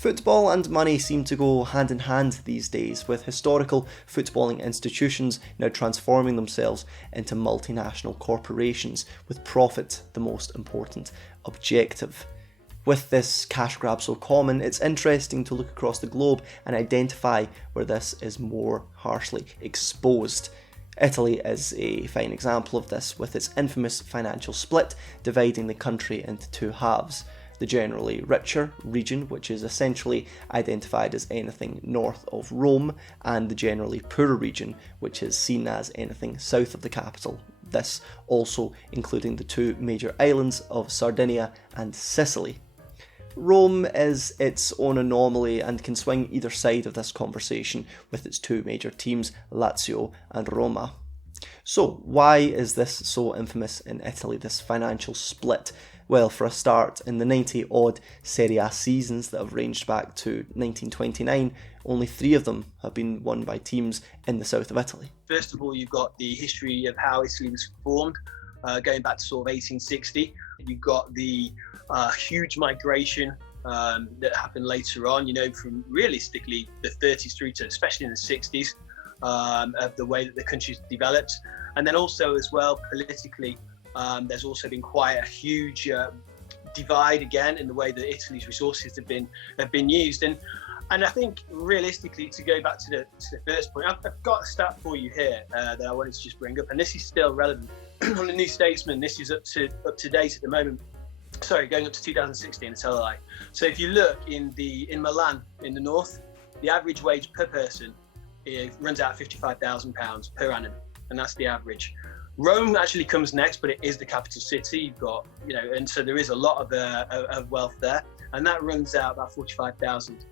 Football and money seem to go hand in hand these days, with historical footballing institutions now transforming themselves into multinational corporations, with profit the most important objective. With this cash grab so common, it's interesting to look across the globe and identify where this is more harshly exposed. Italy is a fine example of this, with its infamous financial split dividing the country into two halves. The generally richer region, which is essentially identified as anything north of Rome, and the generally poorer region, which is seen as anything south of the capital. This also including the two major islands of Sardinia and Sicily. Rome is its own anomaly and can swing either side of this conversation with its two major teams, Lazio and Roma. So, why is this so infamous in Italy, this financial split? Well, for a start, in the 90-odd Serie A seasons that have ranged back to 1929, only 3 of them have been won by teams in the south of Italy. First of all, you've got the history of how Italy was formed, going back to sort of 1860. You've got the huge migration that happened later on, from realistically the 30s through to especially in the 60s, of the way that the country's developed. And then also as well, politically, there's also been quite a huge divide again in the way that Italy's resources have been used. And I think realistically, to go back to the first point, I've got a stat for you here that I wanted to just bring up, and this is still relevant. On the New Statesman, this is up to date at the moment. Sorry, going up to 2016, it's a lie. So if you look in Milan in the north, the average wage per person runs out £55,000 per annum, and that's the average. Rome actually comes next, but it is the capital city. You've got, and so there is a lot of wealth there, and that runs out about 45,000.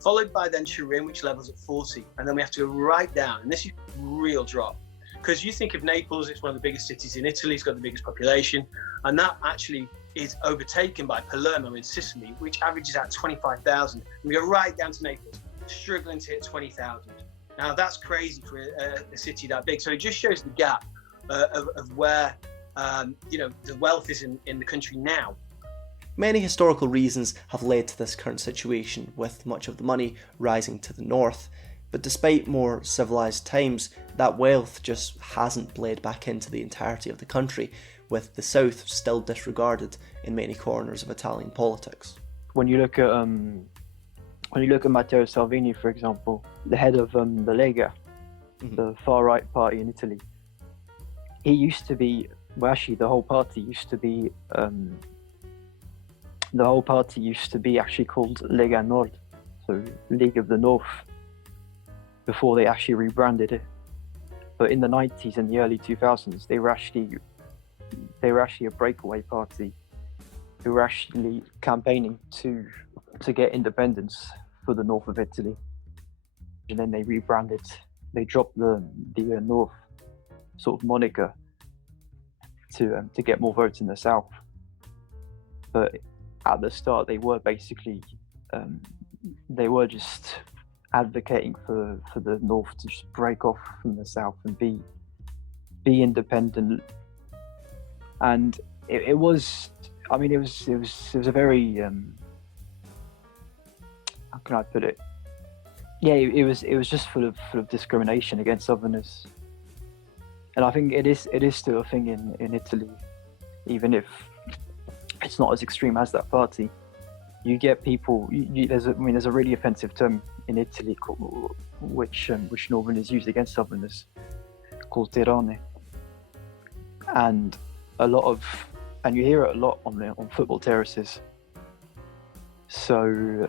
Followed by then Turin, which levels at 40, and then we have to go right down, and this is a real drop. Because you think of Naples, it's one of the biggest cities in Italy, it's got the biggest population, and that actually is overtaken by Palermo in Sicily, which averages out 25,000. We go right down to Naples, struggling to hit 20,000. Now that's crazy for a city that big. So it just shows the gap of where the wealth is in the country now. Many historical reasons have led to this current situation, with much of the money rising to the north. But despite more civilised times, that wealth just hasn't bled back into the entirety of the country, with the south still disregarded in many corners of Italian politics. When you look at Matteo Salvini, for example, the head of the Lega, the far-right party in Italy, he used to be, well, actually the whole party used to be actually called Lega Nord, so League of the North, before they actually rebranded it. But in the 90s and the early 2000s, they were actually a breakaway party who were actually campaigning to get independence for the north of Italy. And then they rebranded, they dropped the North sort of moniker to get more votes in the south. But at the start, they were basically they were just advocating for the north to just break off from the south and be independent. And it was a very how can I put it? Yeah, it was just full of discrimination against southerners. And I think it is still a thing in Italy, even if it's not as extreme as that party. You get people. There's a really offensive term in Italy which Northerners use against Southerners, called tirone, and you hear it a lot on football terraces. So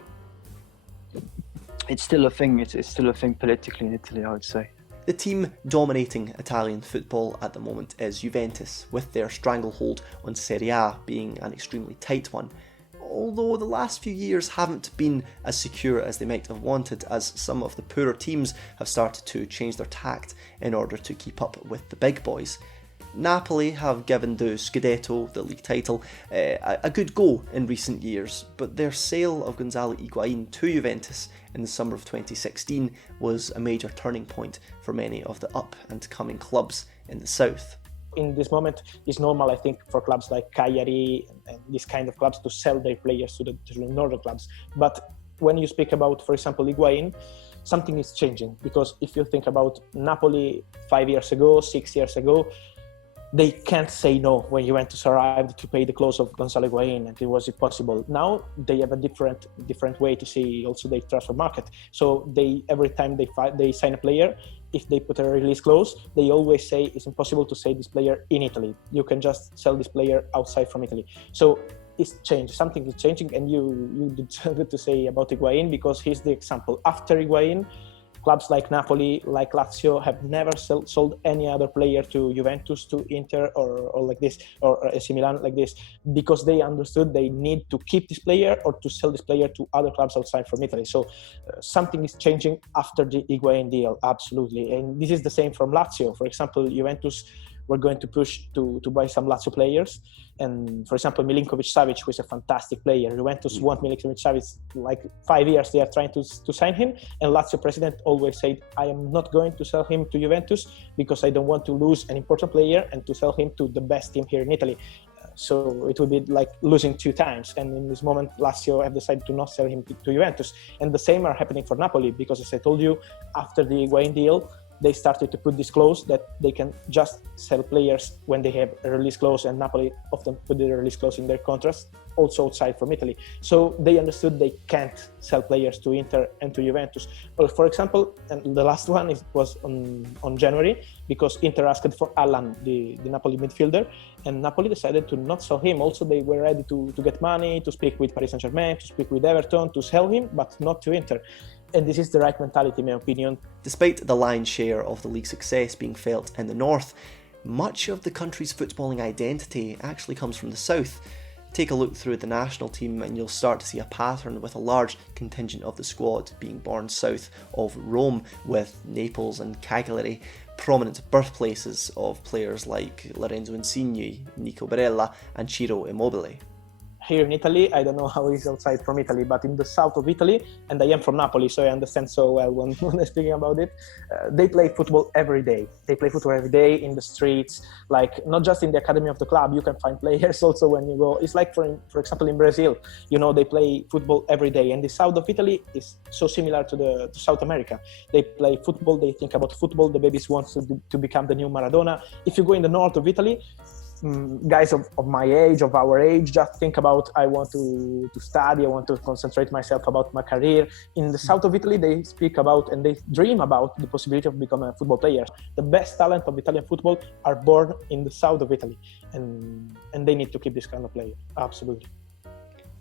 it's still a thing. It's still a thing politically in Italy, I would say. The team dominating Italian football at the moment is Juventus, with their stranglehold on Serie A being an extremely tight one. Although the last few years haven't been as secure as they might have wanted, as some of the poorer teams have started to change their tact in order to keep up with the big boys. Napoli have given the Scudetto, the league title, a good go in recent years, but their sale of Gonzalo Higuain to Juventus in the summer of 2016 was a major turning point for many of the up and coming clubs in the south. In this moment, it's normal, I think, for clubs like Cagliari and these kind of clubs to sell their players to the northern clubs. But when you speak about, for example, Higuain, something is changing, because if you think about Napoli 5 years ago, 6 years ago, they can't say no when Juventus arrived to pay the clause of Gonzalo Higuain, and it was impossible. Now they have a different way to see also the transfer market. So every time they sign a player, if they put a release clause, they always say it's impossible to sell this player in Italy. You can just sell this player outside from Italy. So it's changed. Something is changing, and you did good to say about Higuain, because he's the example. After Higuain, clubs like Napoli, like Lazio have never sold any other player to Juventus, to Inter, or like this, or AC Milan like this, because they understood they need to keep this player or to sell this player to other clubs outside from Italy. So something is changing after the Higuain deal, absolutely. And this is the same from Lazio. For example, Juventus were going to push to buy some Lazio players. And for example, Milinkovic-Savic, who is a fantastic player. Juventus want Milinkovic-Savic like 5 years. They are trying to sign him. And Lazio president always said, I am not going to sell him to Juventus because I don't want to lose an important player and to sell him to the best team here in Italy. So it would be like losing 2 times. And in this moment, Lazio have decided to not sell him to Juventus. And the same are happening for Napoli, because as I told you, after the Higuain deal, they started to put this clause that they can just sell players when they have a release clause, and Napoli often put the release clause in their contracts, also outside from Italy. So they understood they can't sell players to Inter and to Juventus. Well, for example, and the last one was on January, because Inter asked for Allan, the Napoli midfielder, and Napoli decided to not sell him. Also, they were ready to get money, to speak with Paris Saint-Germain, to speak with Everton, to sell him, but not to Inter. And this is the right mentality, in my opinion. Despite the lion's share of the league's success being felt in the north, much of the country's footballing identity actually comes from the south. Take a look through the national team and you'll start to see a pattern, with a large contingent of the squad being born south of Rome, with Naples and Cagliari prominent birthplaces of players like Lorenzo Insigne, Nico Barella and Ciro Immobile. Here in Italy, I don't know how it is outside from Italy, but in the south of Italy, and I am from Napoli, so I understand so well when I'm speaking about it, they play football every day. They play football every day in the streets, like not just in the academy of the club. You can find players also when you go. It's like, for example, in Brazil, they play football every day. And the south of Italy is so similar to South America. They play football, they think about football. The babies want to become the new Maradona. If you go in the north of Italy, guys of my age, of our age, just think about, I want to study, I want to concentrate myself about my career. In the south of Italy, they speak about and they dream about the possibility of becoming a football player. The best talent of Italian football are born in the south of Italy, and they need to keep this kind of player, absolutely.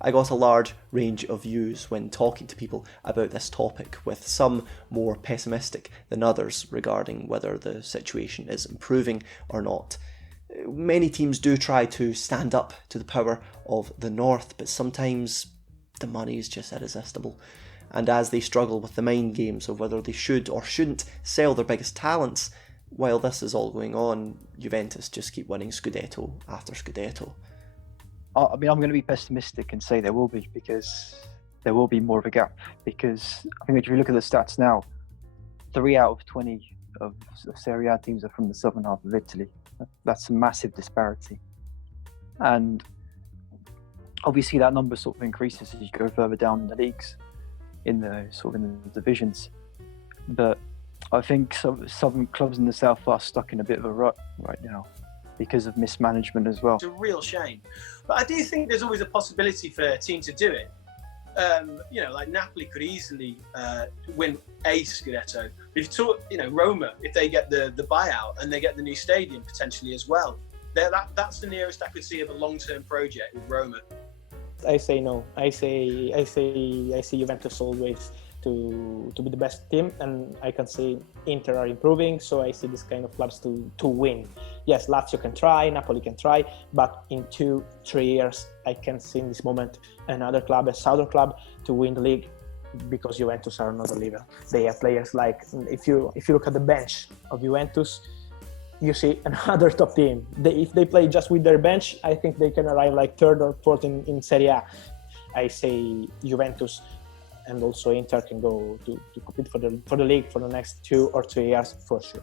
I got a large range of views when talking to people about this topic, with some more pessimistic than others regarding whether the situation is improving or not. Many teams do try to stand up to the power of the north, but sometimes the money is just irresistible. And as they struggle with the mind games of whether they should or shouldn't sell their biggest talents, while this is all going on, Juventus just keep winning Scudetto after Scudetto. I mean, I'm going to be pessimistic and say there will be, because there will be more of a gap. Because I think if you look at the stats now, 3 out of 20 of Serie A teams are from the southern half of Italy. That's a massive disparity, and obviously that number sort of increases as you go further down in the leagues, in the divisions. But I think some southern clubs in the south are stuck in a bit of a rut right now because of mismanagement as well. It's a real shame, but I do think there's always a possibility for a team to do it. Like Napoli could easily win a Scudetto. If you talk, Roma, if they get the buyout and they get the new stadium potentially as well, that's the nearest I could see of a long-term project with Roma. I say no. I say Juventus always to be the best team, and I can say Inter are improving, so I see this kind of clubs to win. Yes, Lazio can try, Napoli can try, but in 2-3 years I can see in this moment another club, a southern club, to win the league, because Juventus are another level. They have players like, if you look at the bench of Juventus, you see another top team. If they play just with their bench, I think they can arrive like 3rd or 4th in Serie A. I say Juventus and also Inter can go to compete for the league for the next 2 or 3 years for sure.